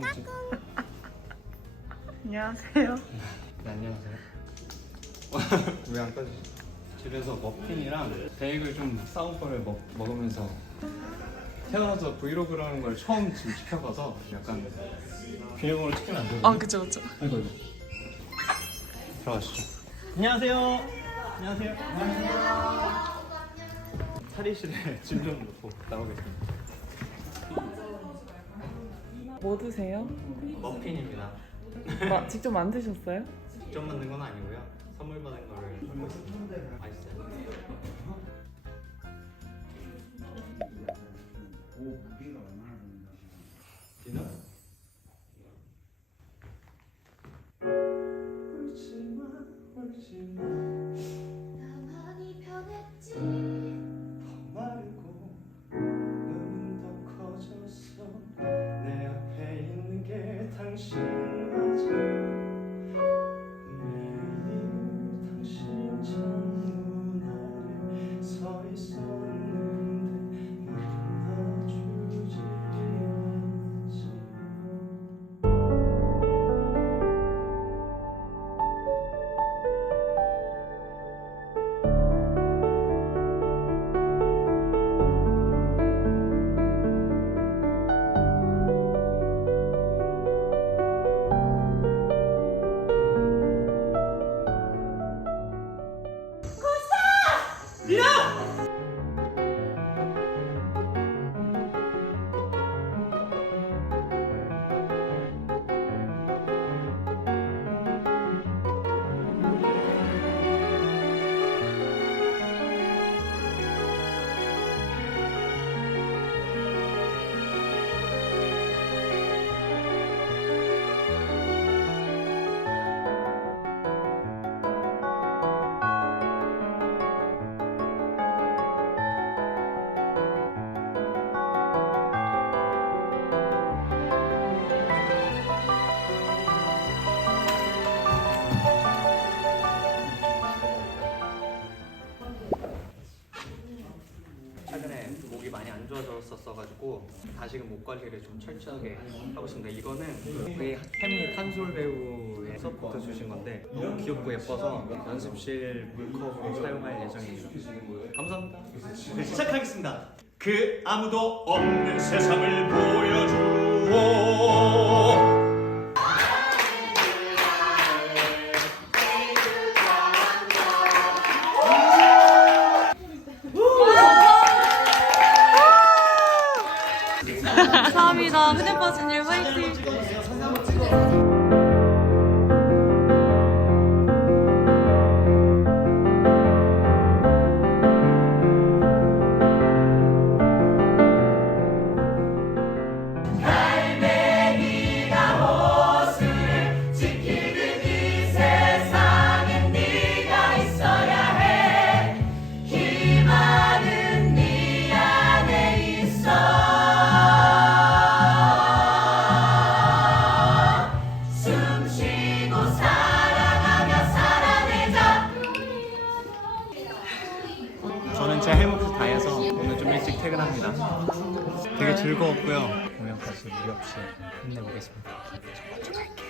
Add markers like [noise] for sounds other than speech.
통증. 안녕하세요. 네, 안녕하세요. [laughs] 왜안 꺼지지? 집에서 머핀이랑 베이글 좀 싸운 거를 먹, 먹으면서 태어나서 브이로그를 하는 걸 처음 지금 시켜봐서 약간 비밀번호 찍히면 안 되거든요. 아 그쵸 그쵸. 아이고 아이고. 들어가시죠. 안녕하세요. 안녕하세요. 안녕하세요. 탈의실에 [laughs] 짐 좀 놓고 나오겠습니다. 뭐 드세요? 머핀입니다. 마, 직접 만드셨어요? 직접 만든 건 아니고요. 선물 받은 거를 먹고 있습니다. 맛있어요. 안 좋아졌었어가지고 다시금 목 관리를 좀 철저하게 하고 있습니다. 이거는 우리 태미 탄솔 배우의 서부터 주신 건데 너무 귀엽고 예뻐서 연습실 물컵으로 사용할 예정입니다. 감사합니다. 시작하겠습니다. 그 아무도 없는 세상을 보여주오. 감사합니다. 흔해 빠진님 화이팅. 제가 해먹고 다 해서 오늘 좀 일찍 퇴근합니다. 되게 즐거웠고요. 공연 가수 무리 없이 끝내보겠습니다 저 먼저 갈게요.